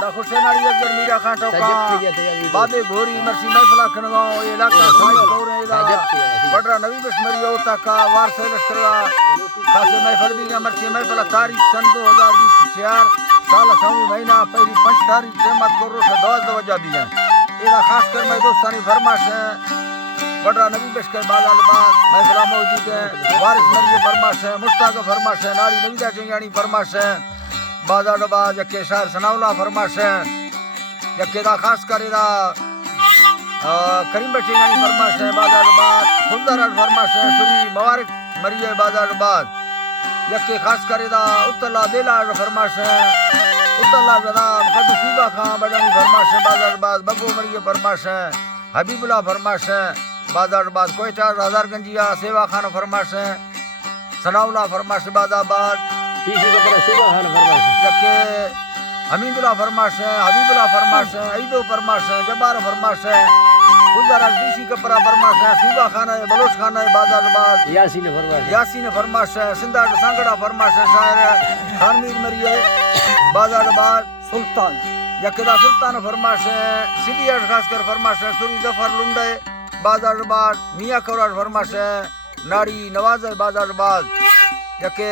दाखो सेनारी अगर मीरा खाटो का बाबे घोरी मर्सी महफला खनवा ये इलाका साई तोरे दा बडरा नवी बस मरियो तक वार से लश्करा खासे महफल भी मर्सी महफला तारीख सन 2024 साल सावी महीना पहली 5 तारीख जमात करो से 10 वजह दी है एदा खास कर मैं दोस्तानी फरमाश है बडरा नवी बस के बाद महफला मौजूद है वारिस मरियो फरमाश है मुश्ताक फरमाश है नारी नवीदा टिंगानी फरमाश है बाजार बाज के शायर सनाउल्ला फरमाश है यके दा खास कर इदा करीम बटियानी फरमाश है बाजार बाज खुंदर फरमाश है सुरी मुबारक मरिए बाजार बाज यके खास कर इदा उतला देला फरमाश है उतला जदा खद सूबा खां बडानी फरमाश है बाजार बाज बगो मरिए फरमाश है हबीबुल्लाह फरमाश है बाजार बाज कोयटा हजारगंजिया सेवा खान फरमाश है सनाउल्ला फरमाश बाजार बाज तीसरी का पर सुबह खान फरमाश यके हमीदुल्लाह फरमाश है हबीबुल्लाह फरमाश है ईदो फरमाश है जबार फरमाश है गुजरा तीसरी का पर फरमाश है सूबा खाना है बलोच खाना है बाजार बाज यासीन फरमाश है सिंधा सांगड़ा फरमाश है शायर खानमीर मरिए बाजार बाज सुल्तान यकेदा सुल्तान फरमाश है सीधीअट खासकर फरमाश है सुरी जफर लुंडे बाजार बाज मियां कौरार फरमाश है नारी नवाज बाजार बाज यके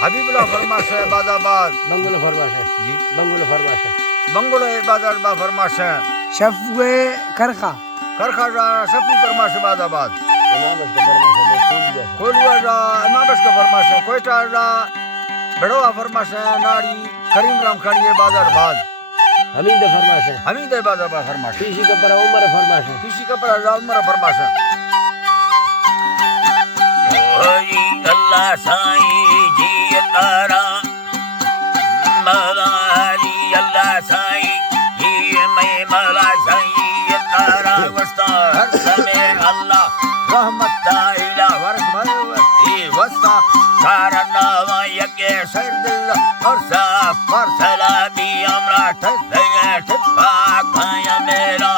हबीबुल्लाह फरमाश है बाजाबाद बंगुल फरमाश है जी बंगुल फरमाश है बंगुल बाजाबाद फरमाश है शफवे करखा करखा शफी फरमाश है बाजाबाद इमाम बस का फरमाश है कोलुआ इमाम बस का फरमाश है कोयटा बड़वा फरमाश है नारी करीम राम खाड़ी है बाजाबाद हमीद फरमाश है हमीद बाजाबाद फरमाश तीसरी का पर उमर फरमाश है तीसरी का पर उमर फरमाश है अल्लाह साईं तारा मलाली अल्लाह साईं ये मैं मला साईं तारा वस्ता हर समय अल्लाह रहमत इला वर्ष भरवती वस्ता सारा नावा यके सरदिल और साफ पर सलामी अमरा ठस्तगा ठप्पा खाया मेरा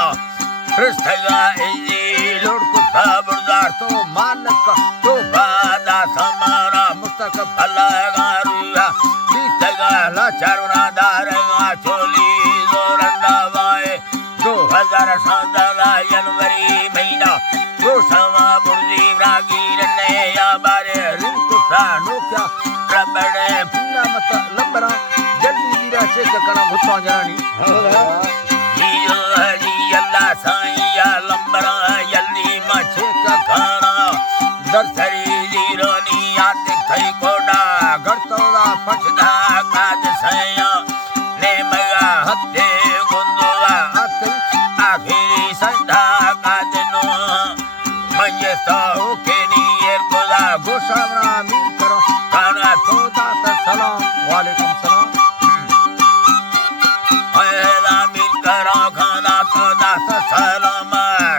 ठस्तगा इजी लोड को साबरदार तो मालक तो बादा समारा मुस्तक फलगारुया बीतगा लाचारुना दारगा चोली जोरंदा वाए 2017 जनवरी महीना रोशवा बुर्जी रागीर ने या बारे रिंकुसा नोक्या रबड़े पुना मत लंबरा जल्दी वीरा चेक करना भुत्ता जानी जी अल्लाह साईं या लंबरा जल्दी मचे का खाना दरसरी जीरोनी आते खई कोडा गड़तोड़ा पछदा काज सया ने मगा हत्ते गुंदुआ आते आखिरी संधा काज नो मंजे तो के नीर कोदा गोशावरा मीर करो खाना तो दात सलाम वालेकुम सलाम अयला मीर करो खाना तो दात सलाम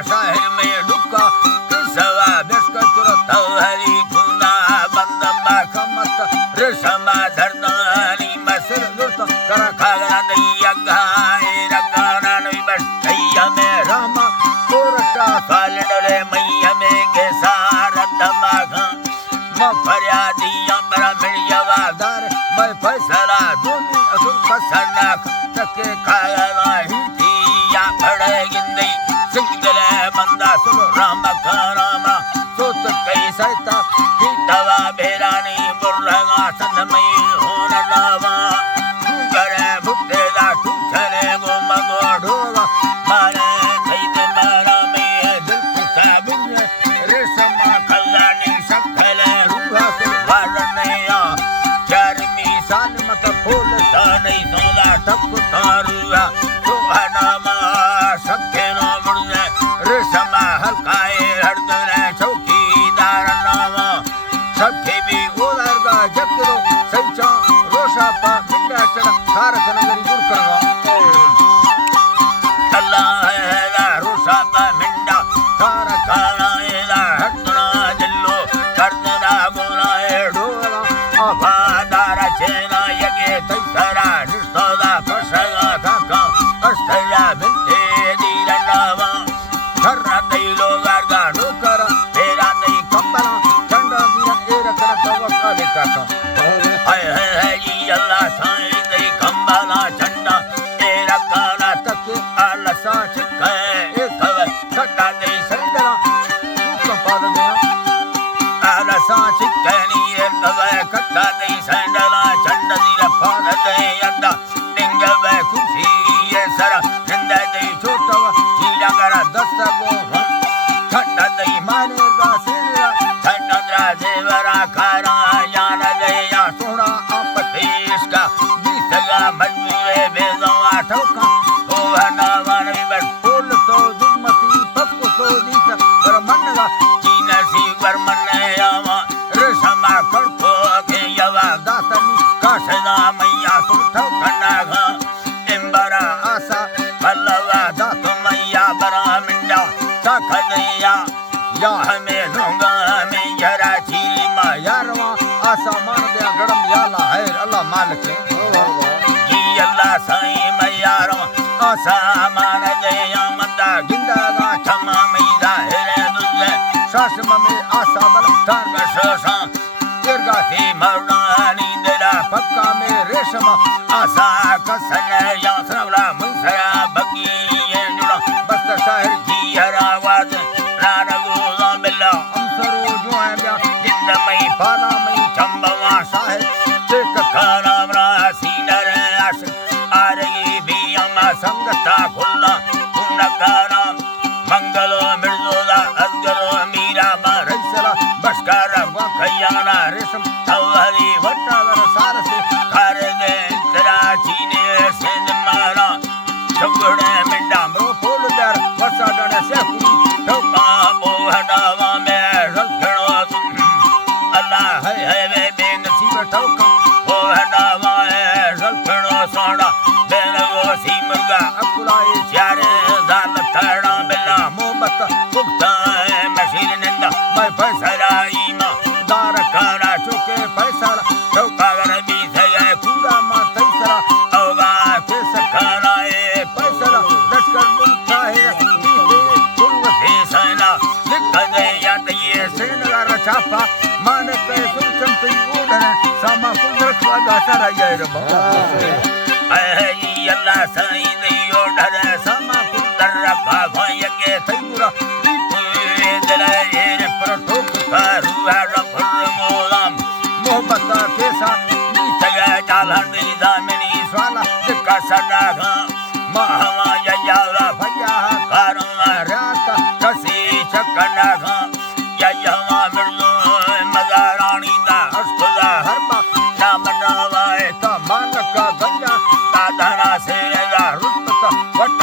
शहर में डुक्का सवा बेस्का चुरत हरी खुदा बंदमा कमत रेशमा धरनानी मसर दुर्त कर खागरा दैया गाए रगाना नहीं बस दैया में रामा कोरटा फालडले मैया में के सारा दमागा म फरियादी अमरा मिलियावा दार मैं फैसला दूनी असुल फसना तके खागरा हिती या बड़े गिंदी सिंगले बंदा सुन राम रामा सोत कई सैता दवा बेरानी बुर्रगा संदमई होन लावा करे भुक्ते दा ठुठरे गो मगो ढोगा मारे खैते मारा में दिल कुसा बिन रेशमा खल्लानी सकले रूहा से वारनेया चारमी सान मत फूल तानी सोदा टक तारुआ सुहानामा सके नो मुड़े रेशमा हलकाए हरदने चौकीदार नामा सबके भी ओदरगा जकरो सैचा रोशा पा मिंडा चढ़ कारक नगरी दूर करगा अल्लाह है रोशा पा मिंडा कारक नाएला हटना दिल्लो करना गोला डोला अभादार चेना यगे तैसरा निस्तदा फसगा काका अस्तला बिनते दीरनावा धर्रा दैलो गारगा नोकर तेरा दई कंबला चंडा दीरा एरा कर तवक्का लेता का हाय हाय हाय अल्लाह साईं दई कंबला चंडा अदा डिंग वे खुशी ये सर नंद दे छोटा चीड़ा करा दस्त गो ठंडा दे माने गा सेरा ठंडा जेवरा खारा यान दे या सोना आप देश का बीसगा मजबूरे बेजवा ठोका ओ ना वन बस फूल तो दुमती पक्को तो दिस पर मन गा चीन सी वर मन यावा रसमा कड़को के यवा दातनी काशना मैया सुठो कनागा एंबरा आसा पल्लवा दात मैया बरा मिंडा ताखदैया या हमें ढोंगा में जरा चीरी मा यारवा आसा मान दे गड़म याला है अल्लाह मालिक जी अल्लाह साईं मैयारवा आसा मान दे मदा गिंदा गा छमा मैदा है दुल्ले शासम में आसा बल तार शसा दीर्घा थी मरणानी देरा पक्का में रेशम आसा कसन या सरवला मुसरा बगी ये जुड़ा बस्त शहर जी हरावाज रानगो बिल्ला अमसरो जो है क्या जिंदा मई पाला मई चंबवा शाह चेक खाना बरा सीनर आश आ रही भी अम्मा संगता खुल्ला उनकारा मंगलो मिर्जोदा अजगरो मीरा बारसला बशकारा वखयाना रेशम तवहरी वटावर सारसे खारे दे तेरा चीने सेंद मारा छगड़े मिंडा ब्रो फूल दर वसा डने से कुड़ी ठोका बोहडावा में रखणो अल्लाह है वे बेनसीब ठोका बोहडावा है रखणो सोना बेनगो सी मुर्गा अकुलाए चारे जान थड़ा बिल्ला मोहब्बत पुख्ता मशीन निंदा मैं फैसला ईमा दार कारा चुके फैसला चौका गरबी थे कूड़ा मा तैसरा औगा के सखाना ए फैसला लश्कर मुल्का है कुल फैसला लिख दे याद ये सेनगार छापा मान के सुचम ती उड़न सामा कुल रखवा गा सारा ये रबा अल्लाह साईं दे ओढ़र सामा कुल रखा भाई के तैमुरा दिले पर ठोक करू रब मोलाम मोहब्बत के साथ नीचे जालन दी दामिनी स्वाला का सदा गा महवा याला भैया कारा रात कसी चकना गा यवा मिर्जो मगारानी दा अस्पदा हरबा नाम नवाए ता मानक गंजा दादरा से रुत वट